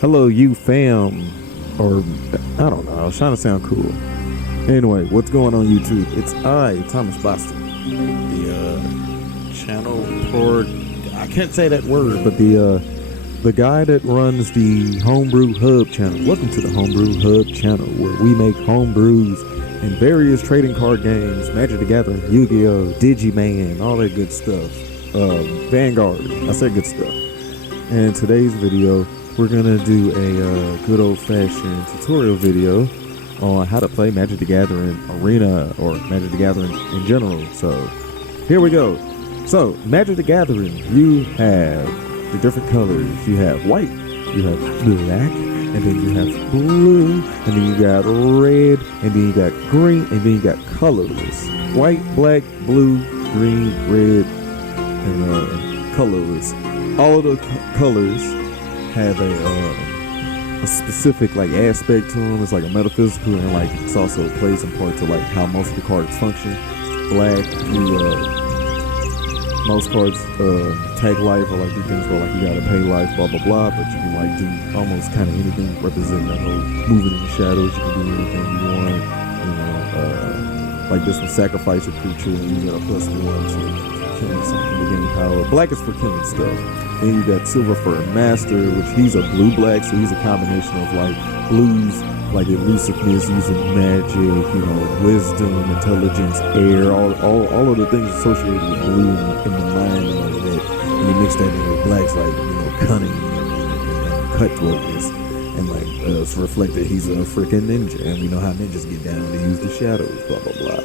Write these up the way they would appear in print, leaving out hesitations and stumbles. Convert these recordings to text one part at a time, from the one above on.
Hello, you fam. Or, I don't know, I was trying to sound cool. Anyway, what's going on YouTube? It's I, Thomas Boston. The channel for, I can't say that word, but the guy that runs the Homebrew Hub channel. Welcome to the Homebrew Hub channel, where we make homebrews in various trading card games, Magic the Gathering, Yu-Gi-Oh, Digiman, all that good stuff. Vanguard, I said good stuff. And today's video, we're gonna do a good old-fashioned tutorial video on how to play Magic the Gathering Arena, or Magic the Gathering in general. So here we go. So Magic the Gathering, you have the different colors. You have white, you have black, and then you have blue, and then you got red, and then you got green, and then you got colorless. White, black, blue, green, red, and colorless. All of the colors have a specific like aspect to them. It's like a metaphysical, and like it's also plays in part to like how most of the cards function. Black, most cards tag life, or like do things where like you gotta pay life, blah blah blah. But you can like do almost kind of anything representing that whole moving in the shadows. You can do anything you want. You know, like this one, sacrifice a creature, and you get a +1 to killing something to gain power. Black is for killing stuff. Then you got silver for a master, which he's a blue-black, so he's a combination of like blues, like elusiveness, using magic, you know, wisdom, intelligence, air, all of the things associated with blue in the mind and all of that. And you mix that in with blacks, like, you know, cunning and cutthroatness, and like it's reflected he's a freaking ninja, and we know how ninjas get down to use the shadows, blah blah blah.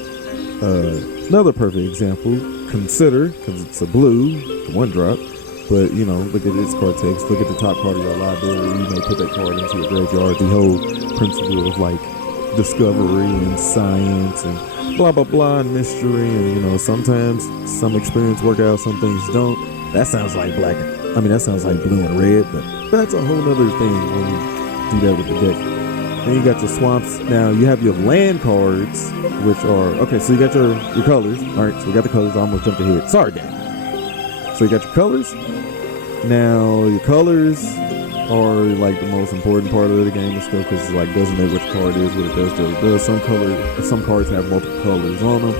Another perfect example, consider, because it's a blue, the 1-drop. But, you know, look at its card text. Look at the top card of your library. You may put that card into your graveyard. The whole principle of, like, discovery and science and blah, blah, blah, and mystery. And, you know, sometimes some experience work out, some things don't. That sounds like black. I mean, that sounds like blue and red. But that's a whole other thing when you do that with the deck. Then you got your swamps. Now, you have your land cards, which are... Okay, so you got your colors. All right, so we got the colors. I almost jumped ahead. Sorry, Dan. So you got your colors. Now your colors are like the most important part of the game and stuff, because it like designate which card is, what it does. Some cards have multiple colors on them,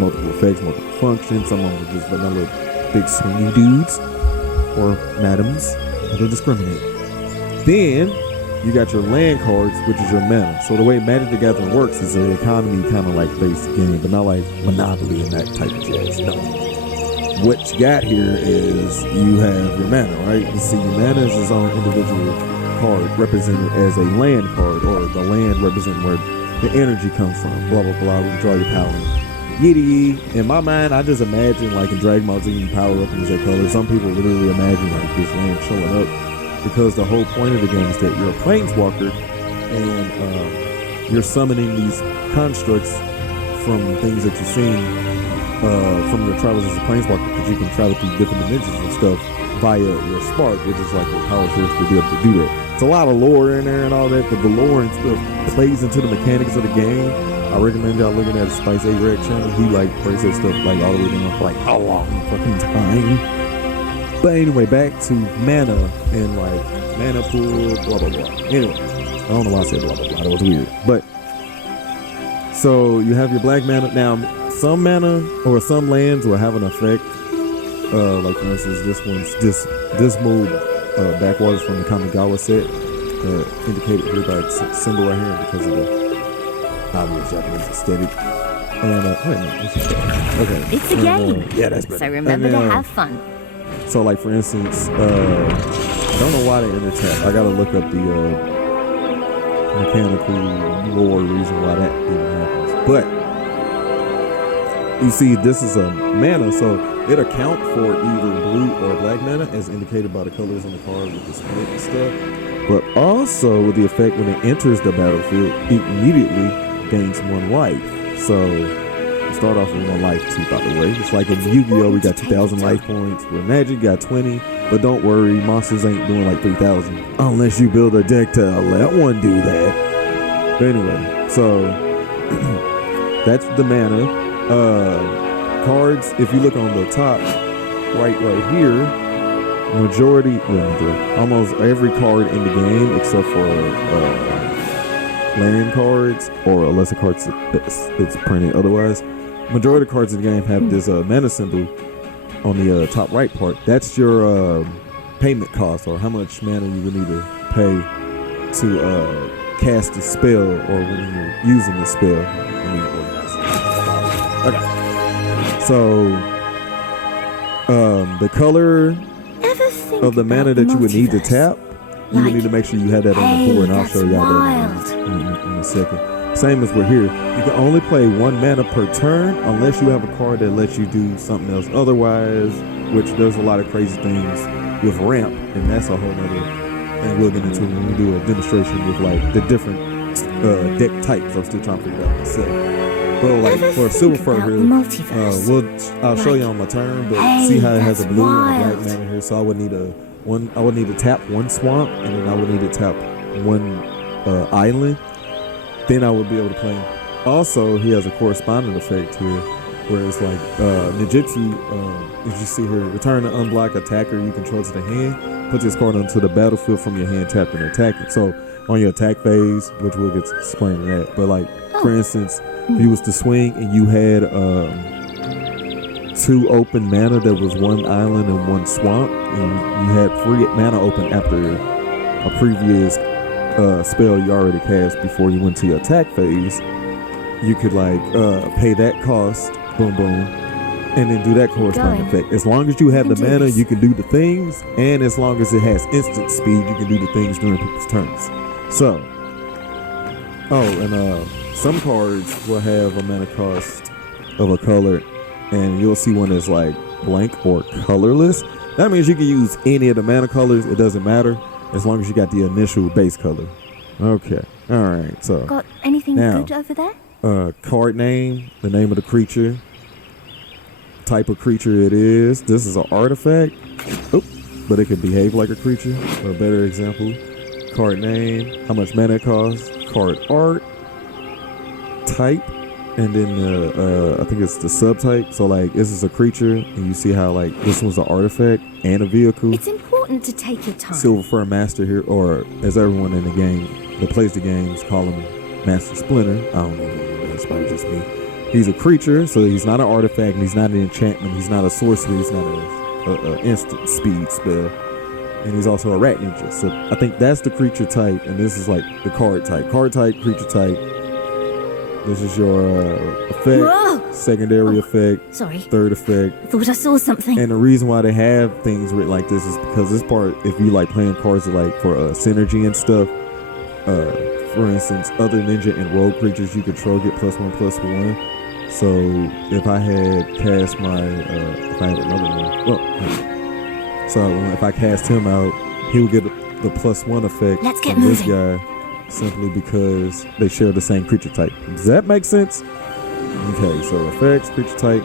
multiple effects, multiple functions. Some of them are just vanilla big swingy dudes or madams. They don't discriminate. Then you got your land cards, which is your mana. So the way Magic the Gathering works is an economy kind of like based game, but not like Monopoly and that type of jazz. No. What you got here is you have your mana, right? You see, your mana is its own individual card represented as a land card, or the land representing where the energy comes from. Blah blah blah. We draw your power. Yiddy. In my mind, I just imagine like in Dragon Ball Z, you power up in that color. Some people literally imagine like this land showing up, because the whole point of the game is that you're a planeswalker, and you're summoning these constructs from things that you've seen. From your travels as a planeswalker, because you can travel through different dimensions and stuff via your spark, which is like your power source to be able to do that. It's a lot of lore in there and all that, but the lore and stuff plays into the mechanics of the game. I recommend y'all looking at Spice A Red channel. He like breaks that stuff like all the way down for like a long fucking time. But anyway, back to mana and like mana pool, blah blah blah. Anyway, I don't know why I said blah blah blah. That was weird. But so you have your black mana now. Some mana or some lands will have an effect, like for instance this move backwaters from the Kamigawa set, indicated here by its symbol right here because of the obvious Japanese aesthetic. And wait a minute, this is okay. It's a game. Yeah, that's better. So remember to have fun. So like for instance, I don't know why they intertap. I gotta look up the mechanical lore reason why that even happens, but. You see, this is a mana, so it account for either blue or black mana, as indicated by the colors on the card with the split and stuff. But also, with the effect, when it enters the battlefield, it immediately gains 1 life. So, you start off with 1 life too, by the way. It's like in Yu-Gi-Oh! We got 2,000 life points. With Magic, got 20. But don't worry, monsters ain't doing like 3,000. Unless you build a deck to let one do that. But anyway, so, that's the mana. Cards, if you look on the top right here, almost every card in the game except for land cards, or unless the cards it's printed otherwise. Majority of cards in the game have this mana symbol on the top right part. That's your payment cost, or how much mana you would need to pay to cast a spell, or when you're using the spell. Let me organize it. Okay. So the color of the mana that you would need to tap, you would need to make sure you have that on the board, and I'll show y'all that in a second. Same as we're here. You can only play one mana per turn unless you have a card that lets you do something else. Otherwise, which there's a lot of crazy things with ramp, and that's a whole other thing we'll get into when we do a demonstration with like the different deck types. I'm still trying to figure it out myself. But like for Silver Fur here, I'll show you on my turn, but see how it has a blue and a black mana here. So I would need to tap one swamp, and then I would need to tap one island. Then I would be able to play him. Also, he has a corresponding effect here, where it's like Ninjutsu, as you see here, return an unblocked attacker you control to the hand, put this card onto the battlefield from your hand tapped and attack it. So on your attack phase, which we'll get to explaining that, but like for instance, if you was to swing and you had 2 open mana that was 1 island and 1 swamp, and you had 3 mana open after a previous spell you already cast before you went to your attack phase, you could like pay that cost, boom boom, and then do that corresponding effect. As long as you have the mana, you can do the things, and as long as it has instant speed, you can do the things during people's turns. So some cards will have a mana cost of a color, and you'll see one that's like blank or colorless. That means you can use any of the mana colors. It doesn't matter as long as you got the initial base color. Okay. All right. So got anything now, good over there? Card name, the name of the creature, type of creature it is. This is an artifact. But it could behave like a creature. A better example. Card name, how much mana it costs, card art, type, and then I think it's the subtype. So like this is a creature, and you see how like this one's an artifact and a vehicle. It's important to take your time. Silver Fur Master here, or as everyone in the game that plays the games call him, Master Splinter. I don't know, that's probably just me. He's a creature, so he's not an artifact, and he's not an enchantment, he's not a sorcery, he's not a instant speed spell, and he's also a rat ninja. So I think that's the creature type, and this is like the card type. Card type, creature type. This is your effect, Whoa! Secondary effect, Sorry. third effect. I thought I saw something. And the reason why they have things written like this is because this part, if you like playing cards like for synergy and stuff, for instance, other ninja and rogue creatures you control get +1/+1. So if I had cast my, if I had another one, so if I cast him out, he would get the +1 effect from this guy, simply because they share the same creature type. Does that make sense? Okay, so effects, creature type.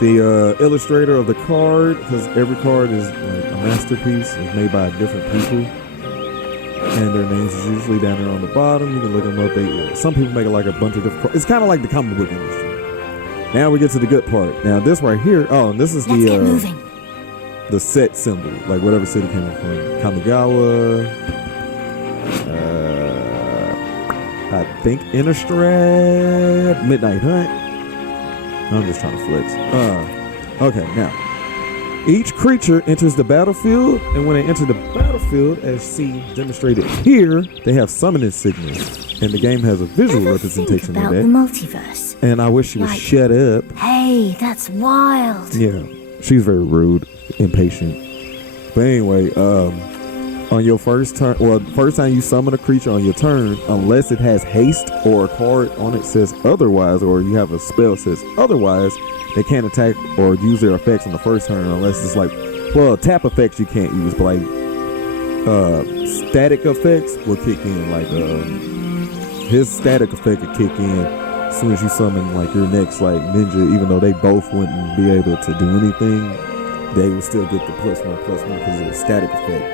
The illustrator of the card, because every card is like a masterpiece, is made by different people, and their names is usually down there on the bottom. You can look them up. Some people make it like a bunch of different cards. It's kind of like the comic book industry. Now we get to the good part. Now this right here, and this is the set symbol, like whatever city came from. Kamigawa, I think Innistrad, Midnight Hunt. I'm just trying to flex. Okay, now each creature enters the battlefield, and when they enter the battlefield, as seen demonstrated here, they have summoning signals, and the game has a visual representation of that. The multiverse. And I wish she would shut up. Hey, that's wild. Yeah, she's very rude, impatient. But anyway, on your first turn, first time you summon a creature on your turn, unless it has haste or a card on it says otherwise, or you have a spell says otherwise, they can't attack or use their effects on the first turn unless it's like, tap effects you can't use, but like static effects will kick in. Like his static effect could kick in as soon as you summon like your next like ninja, even though they both wouldn't be able to do anything, they would still get the +1/+1 because of the static effect.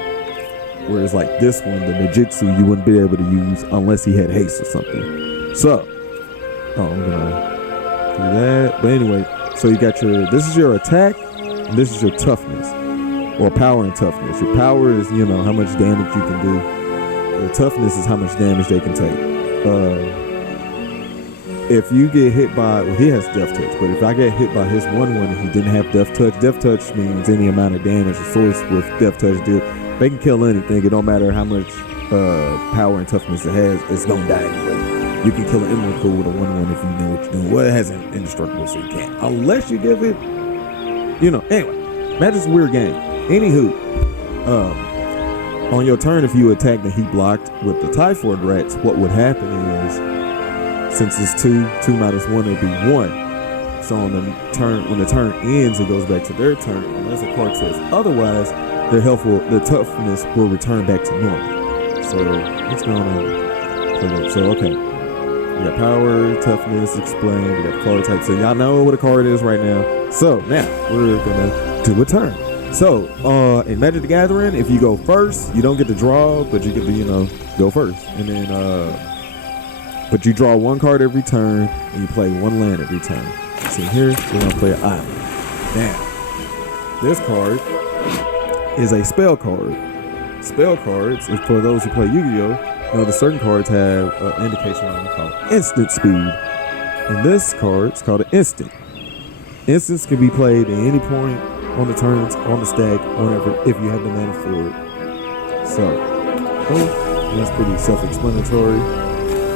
Whereas like this one, the Ninjutsu, you wouldn't be able to use unless he had haste or something. So, I'm gonna do that. But anyway, so you got this is your attack, and this is your toughness. or power and toughness. Your power is, you know, how much damage you can do. Your toughness is how much damage they can take. If you get hit by, well, he has death touch, but if I get hit by his 1/1 and he didn't have death touch means any amount of damage a source with death touch do. They can kill anything. It don't matter how much power and toughness it has, it's gonna die anyway. You can kill an Emerald with a 1/1 if you know what you're doing. Well, it has an indestructible, so you can't. Unless you give it, you know. Anyway, Magic's a weird game. Anywho, on your turn, if you attacked and he blocked with the Typhoid Rats, what would happen is, since it's 2 minus 1, it'll be 1. So on the turn, when the turn ends, it goes back to their turn. Unless a card says otherwise, their toughness will return back to normal. So let's go on and play that. So okay, we got power, toughness, explain. We got the card type. So y'all know what a card is right now. So now we're gonna do a turn. So in Magic the Gathering, if you go first, you don't get to draw, but you get to, you know, go first. And then but you draw 1 card every turn, and you play 1 land every turn. So here we're gonna play an island. Now this card is a spell card. Spell cards, is for those who play Yu-Gi-Oh, know that certain cards have an indication on them called instant speed. And this card is called an instant. Instants can be played at any point on the turns, on the stack, whenever, if you have the mana for it. So, that's pretty self-explanatory.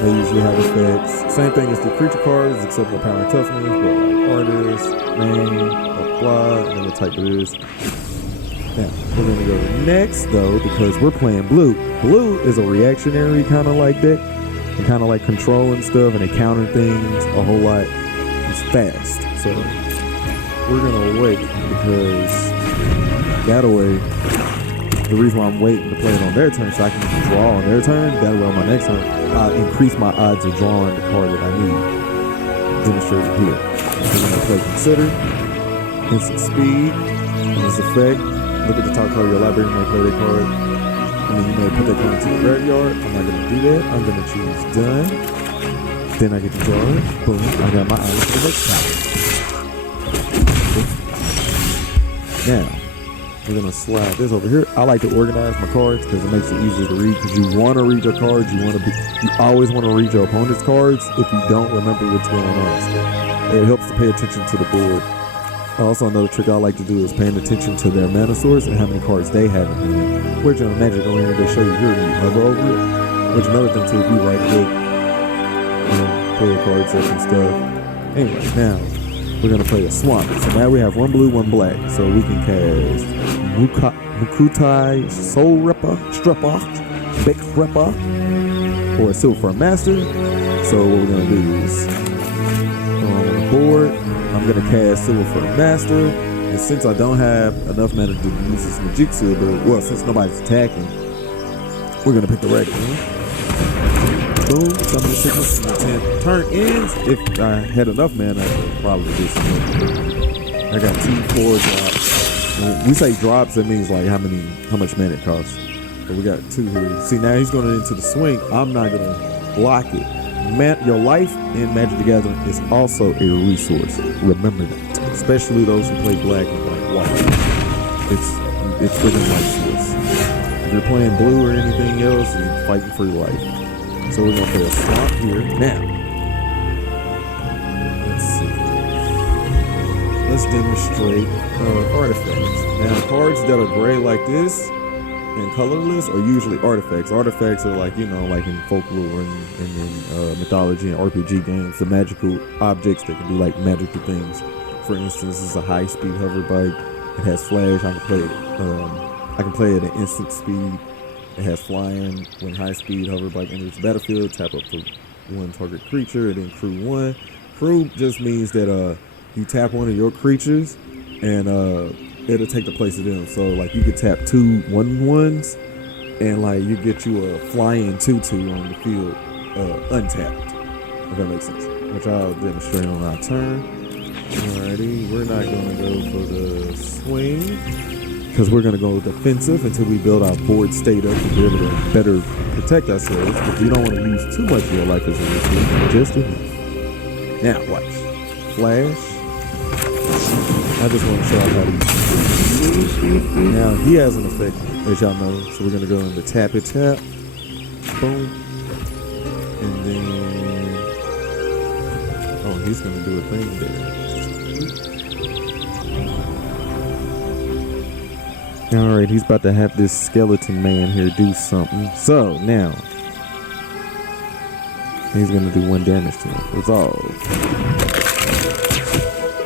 They usually have effects. Same thing as the creature cards, except for power and toughness, but like artist, name, blah, and then what type it is. Now, we're going to go to next, though, because we're playing blue. Blue is a reactionary kind of like deck, and kind of like controlling stuff, and they counter things a whole lot. It's fast. So, we're going to wait, because that way, the reason why I'm waiting to play it on their turn, so I can draw on their turn, that way on my next turn, I'll increase my odds of drawing the card that I need. Demonstrated here. We're going to play Consider, Instant Speed, and its effect. Look at the top card of your library, you may play that card. And then you may put that card into the graveyard. I'm not going to do that. I'm going to choose Done. Then I get to draw it. Boom. I got my eyes for the next time. Now, we're going to slide this over here. I like to organize my cards because it makes it easier to read. Because you want to read your cards. You always want to read your opponent's cards if you don't remember what's going on. So it helps to pay attention to the board. Also, another trick I like to do is paying attention to their mana source and how many cards they have in hand. Which in Magic go in, they show you here and you hover over it. Which another thing too, if you right click, pull your cards up and stuff. Anyway, now we're gonna play a swamp. So now we have 1 blue, 1 black. So we can cast Mukutai, Soul Ripper, Stripper, Big Ripper, or a Silver Master. So what we're gonna do is on the board, I'm going to cast Silver Master, and since I don't have enough mana to use this Magicsu ability, well, since nobody's attacking, we're going to pick the regular one. Boom, summon the sickness, and turn ends. If I had enough mana, I could probably do something. I got 2 4 drops. When we say drops, that means like how much mana it costs. But we got 2 here. See, now he's going into the swing. I'm not going to block it. Your life in Magic the Gathering is also a resource. Remember that, especially those who play black and white. It's freaking life source. If you're playing blue or anything else, you're fighting for your life. So we're gonna play a swamp here now. Let's see. Let's demonstrate artifacts. Now, cards that are gray like this and colorless are usually artifacts. Artifacts are like, you know, like in folklore and in mythology and RPG games, the magical objects that can do like magical things. For instance, this is a high-speed hover bike. It has flash. I can play it at instant speed. It has flying. When high-speed hover bike enters the battlefield, tap up for 1 target creature, and then crew 1. Crew just means that you tap one of your creatures, and it'll take the place of them. So like you could tap 2 1/1s, and like you get you a flying 2/2 on the field, untapped. If that makes sense. Which I'll demonstrate on our turn. Alrighty, we're not gonna go for the swing because we're gonna go defensive until we build our board state up to be able to better protect ourselves. But we don't want to use too much of your life as a resource, just enough. Now watch, flash. I just want to show you how to use it. Now he has an effect, as y'all know. So we're gonna go into tap it tap. Boom. And then he's gonna do a thing there. Alright, he's about to have this skeleton man here do something. So now he's gonna do 1 damage to him. Resolve.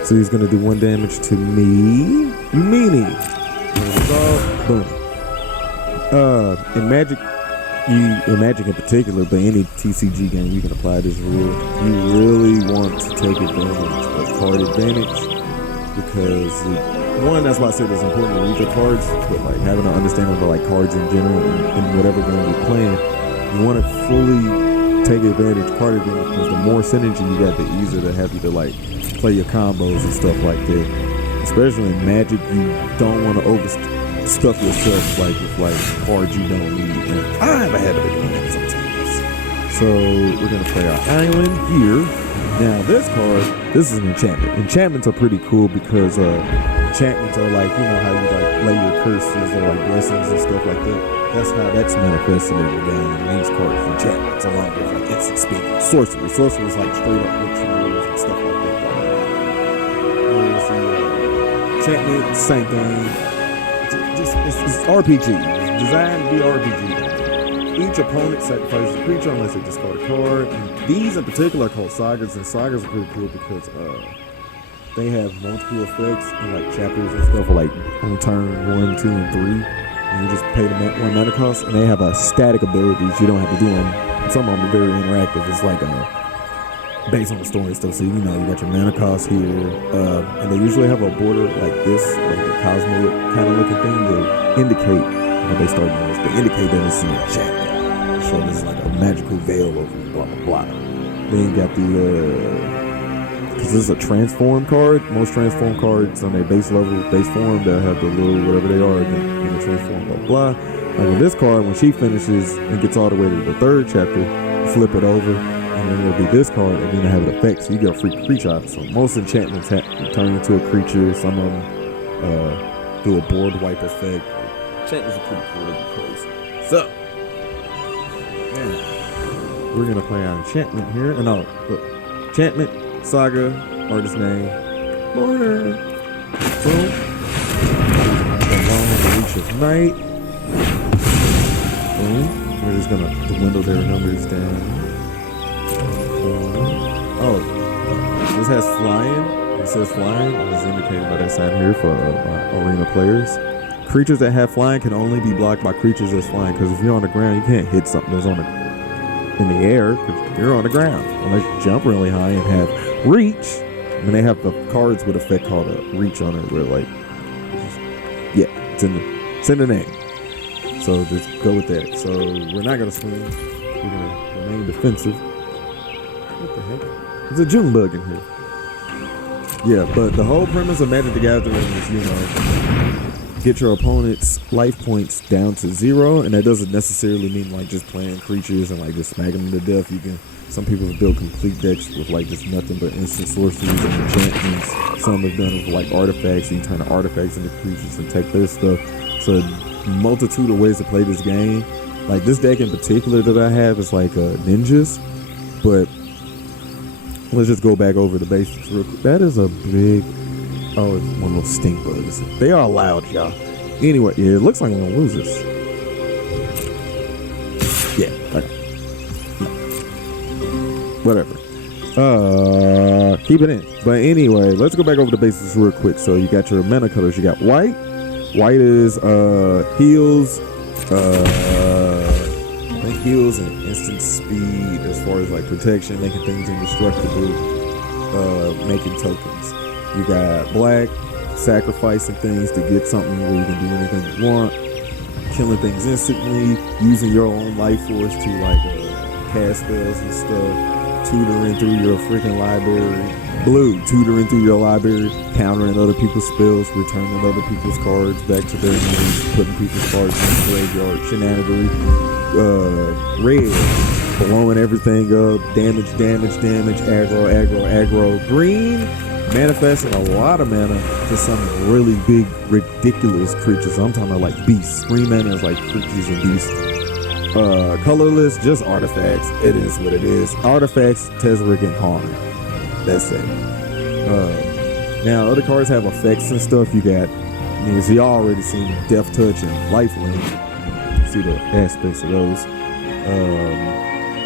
So he's gonna do 1 damage to me. You meanie. Resolve. Boom. In Magic in particular, but any TCG game you can apply this rule. You really want to take advantage of card advantage because one, that's why I said it's important to read the cards, but like having an understanding of like cards in general and whatever game you're playing, you want to fully take advantage, card advantage, because the more synergy you got, the easier to have you to like play your combos and stuff like that. Especially in Magic, you don't want to overstuff yourself like with like cards you don't need. And I have a habit of doing that sometimes. So we're gonna play our island here. Now this card, this is an enchantment. Enchantments are pretty cool because enchantments are like, you know how you like lay your curses or like blessings and stuff like that. That's how that's manifested in the game. And these cards, enchantments, along with like instant speed, sorcery. Sorcery is like straight up rituals and stuff like that. Enchantment, same thing. It's RPG. It's designed to be RPG. Each opponent sacrifices a creature unless they discard a card. And these in particular are called sagas, and sagas are pretty cool because they have multiple effects and like chapters and stuff, like on turn 1, 2, and 3. And you just pay the 1 mana cost, and they have static abilities. You don't have to do them. Some of them are very interactive. It's like based on the story and stuff. So you know you got your mana cost here, and they usually have a border like this, like a Cosmo kind of looking thing to indicate when they start doing this. They indicate that it's an enchantment. So there's like a magical veil over it, blah blah blah. Then you got the because this is a transform card. Most transform cards on their base level, base form, they'll have the little whatever they are, then the transform blah blah. Like with this card, when she finishes and gets all the way to the 3rd chapter, flip it over. And then it'll be this card, and then it have an effect, so you get a free creature out. So most enchantments turn into a creature. Some of them do a board wipe effect. Enchantments are pretty cool. They're crazy. So, yeah, we're gonna play our enchantment here. And look, enchantment, saga, artist name, border. Boom. The reach of night. Boom. We're just gonna dwindle their numbers down. Oh, this has flying. It says flying. It's indicated by that sign here for arena players. Creatures that have flying can only be blocked by creatures that's flying. Because if you're on the ground, you can't hit something that's in the air. Because you're on the ground. Unless you jump really high and have reach. I mean, they have the cards with effect called a reach on it, where like, it's in the name. So just go with that. So we're not gonna swing. We're gonna remain defensive. What the heck? There's a June bug in here. Yeah, but the whole premise of Magic the Gathering is, get your opponent's life points down to 0, and that doesn't necessarily mean like just playing creatures and like just smacking them to death. Some people have built complete decks with like just nothing but instant sorceries and enchantments. Some have done it with like artifacts, so you turn the artifacts into creatures and take their stuff. So a multitude of ways to play this game. Like this deck in particular that I have is like ninjas, but let's just go back over the basics real quick. That is a big... Oh, it's one of those stink bugs. They are loud, y'all. Anyway, yeah, it looks like we're gonna lose this. Yeah, okay. No. Whatever. Keep it in. But anyway, let's go back over the basics real quick. So you got your mana colors. You got white. White is heals. Heals and instant speed as far as like protection, making things indestructible, making tokens. You got black, sacrificing things to get something where you can do anything you want, killing things instantly, using your own life force to like cast spells and stuff, tutoring through your freaking library. Blue, tutoring through your library, countering other people's spells, returning other people's cards back to their names, putting people's cards in the graveyard, shenaniganery. Red, blowing everything up, damage, aggro. Green, manifesting a lot of mana to some really big, ridiculous creatures. I'm talking about like beasts. Green mana is like creatures and beasts. Colorless, just artifacts. It is what it is. Artifacts, Tezzeret, and Karn. That's it. Now, other cards have effects and stuff. You got, so y'all already seen Death Touch and Lifelink. See the aspects of those.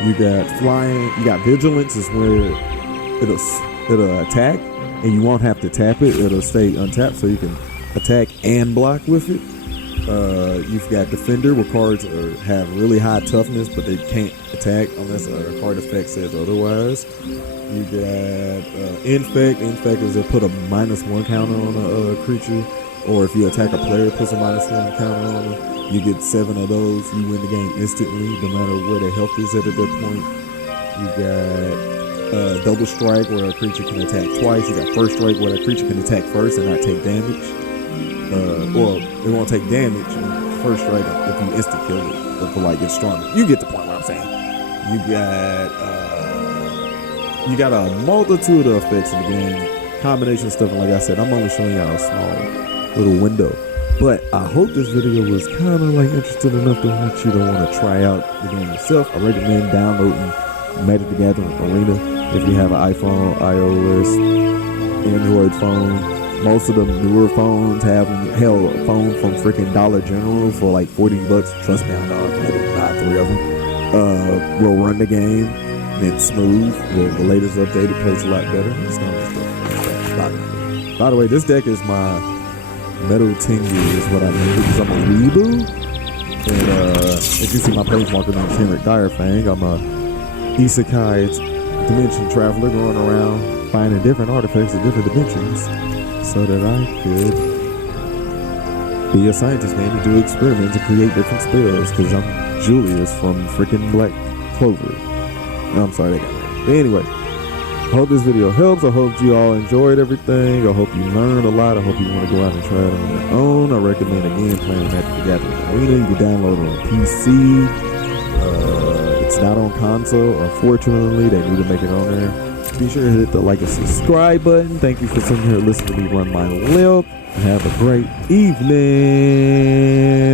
You got Flying. You got Vigilance, is where it'll attack, and you won't have to tap it. It'll stay untapped, so you can attack and block with it. You've got Defender, where cards have really high toughness, but they can't attack unless a card effect says otherwise. You got Infect. Infect is they put a -1 counter on a creature, or if you attack a player, it puts a -1 counter on them. You get 7 of those. You win the game instantly, no matter where their health is at that point. You got Double Strike, where a creature can attack twice. You got First Strike, where a creature can attack first and not take damage. Well, it won't take damage. First Strike, if you instant kill it, if like it's stronger. You get the point. What I'm saying. You got a multitude of effects in the game, combination stuff, and like I said, I'm only showing y'all a small little window. But I hope this video was kind of like interesting enough to want you to want to try out the game yourself. I recommend downloading Magic the Gathering Arena if you have an iPhone, iOS, Android phone. Most of the newer phones have them. Hell, a phone from freaking Dollar General for like $40. Trust me, I know. Maybe not 3 of them. Will run the game. It's smooth. The latest updated plays a lot better. It's not just by the way, this deck is my Metal Tingu is what I mean, because I'm a weeboo. And if you see my planeswalker name is Henrik Direfang, I'm a isekai dimension traveler going around finding different artifacts of different dimensions so that I could be a scientist, man, and do experiments and create different spells, because I'm Julius from freaking Black Clover. No, I'm sorry, they got it. But anyway, I hope this video helps. I hope you all enjoyed everything. I hope you learned a lot. I hope you want to go out and try it on your own. I recommend, again, playing Magic the Gathering Arena. You can download it on PC. It's not on console, unfortunately. They need to make it on there. Be sure to hit the like and subscribe button. Thank you for sitting here listening to me run my lip. Have a great evening.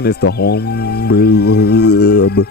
It's the Homebrew Hub.